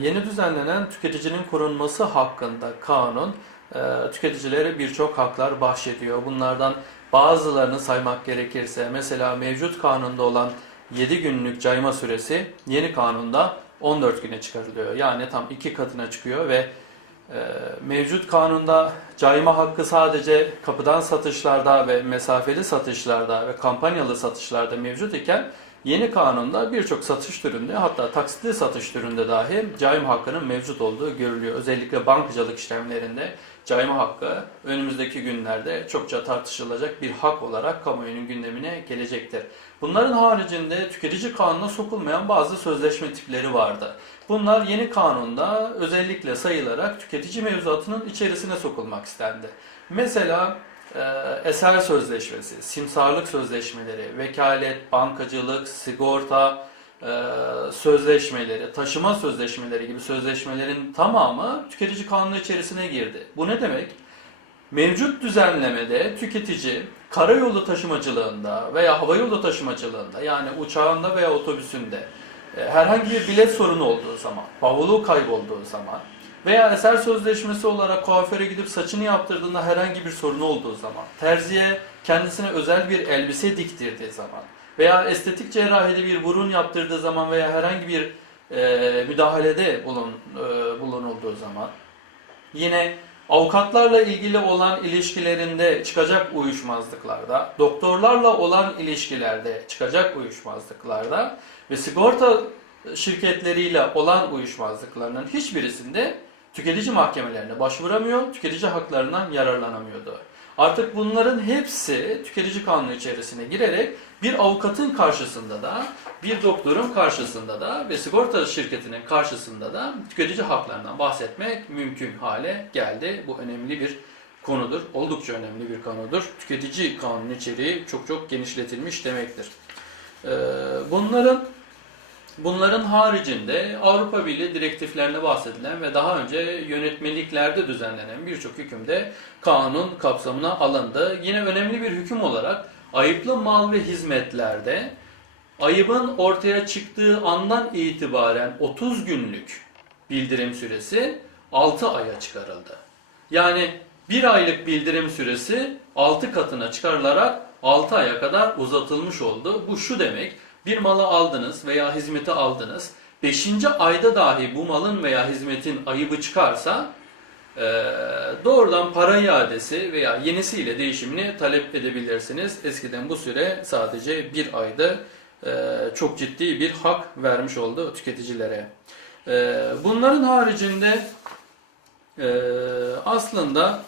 Yeni düzenlenen tüketicinin korunması hakkında kanun e, tüketicilere birçok haklar bahşediyor. Bunlardan bazılarını saymak gerekirse mesela mevcut kanunda olan 7 günlük cayma süresi yeni kanunda 14 güne çıkarılıyor. Yani tam iki katına çıkıyor ve e, mevcut kanunda cayma hakkı sadece kapıdan satışlarda ve mesafeli satışlarda ve kampanyalı satışlarda mevcut iken Yeni kanunda birçok satış türünde hatta taksitli satış türünde dahi cayma hakkının mevcut olduğu görülüyor. Özellikle bankacılık işlemlerinde cayma hakkı önümüzdeki günlerde çokça tartışılacak bir hak olarak kamuoyunun gündemine gelecektir. Bunların haricinde tüketici kanuna sokulmayan bazı sözleşme tipleri vardı. Bunlar yeni kanunda özellikle sayılarak tüketici mevzuatının içerisine sokulmak istendi. Mesela eser sözleşmesi, simsarlık sözleşmeleri, vekalet, bankacılık, sigorta e, sözleşmeleri, taşıma sözleşmeleri gibi sözleşmelerin tamamı tüketici kanunu içerisine girdi. Bu ne demek? Mevcut düzenlemede tüketici karayolu taşımacılığında veya havayolu taşımacılığında yani uçağında veya otobüsünde e, herhangi bir bilet sorunu olduğu zaman, bavulu kaybolduğu zaman veya eser sözleşmesi olarak kuaföre gidip saçını yaptırdığında herhangi bir sorunu olduğu zaman, terziye kendisine özel bir elbise diktirdiği zaman veya estetik cerrahide bir burun yaptırdığı zaman veya herhangi bir e, müdahalede bulun, e, bulunulduğu zaman, yine avukatlarla ilgili olan ilişkilerinde çıkacak uyuşmazlıklarda, doktorlarla olan ilişkilerde çıkacak uyuşmazlıklarda ve sigorta şirketleriyle olan uyuşmazlıklarının hiçbirisinde tüketici mahkemelerine başvuramıyor, tüketici haklarından yararlanamıyordu. Artık bunların hepsi tüketici kanunu içerisine girerek bir avukatın karşısında da, bir doktorun karşısında da ve sigorta şirketinin karşısında da tüketici haklarından bahsetmek mümkün hale geldi. Bu önemli bir konudur. Oldukça önemli bir konudur. Tüketici kanunu içeriği çok çok genişletilmiş demektir. Ee, Bunların Bunların haricinde Avrupa Birliği direktiflerinde bahsedilen ve daha önce yönetmeliklerde düzenlenen birçok hükümde kanun kapsamına alındı. Yine önemli bir hüküm olarak ayıplı mal ve hizmetlerde ayıbın ortaya çıktığı andan itibaren 30 günlük bildirim süresi 6 aya çıkarıldı. Yani bir aylık bildirim süresi 6 katına çıkarılarak 6 aya kadar uzatılmış oldu. Bu şu demek, bir malı aldınız veya hizmeti aldınız. 5. ayda dahi bu malın veya hizmetin ayıbı çıkarsa e, doğrudan para iadesi veya yenisiyle değişimini talep edebilirsiniz. Eskiden bu süre sadece bir ayda e, çok ciddi bir hak vermiş oldu tüketicilere. E, bunların haricinde e, aslında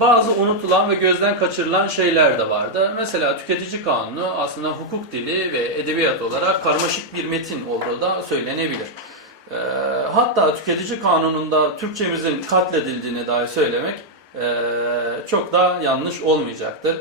bazı unutulan ve gözden kaçırılan şeyler de vardı. Mesela tüketici kanunu aslında hukuk dili ve edebiyat olarak karmaşık bir metin olduğu da söylenebilir. Ee, Hatta tüketici kanununda Türkçemizin katledildiğini dahi söylemek e, çok da yanlış olmayacaktır.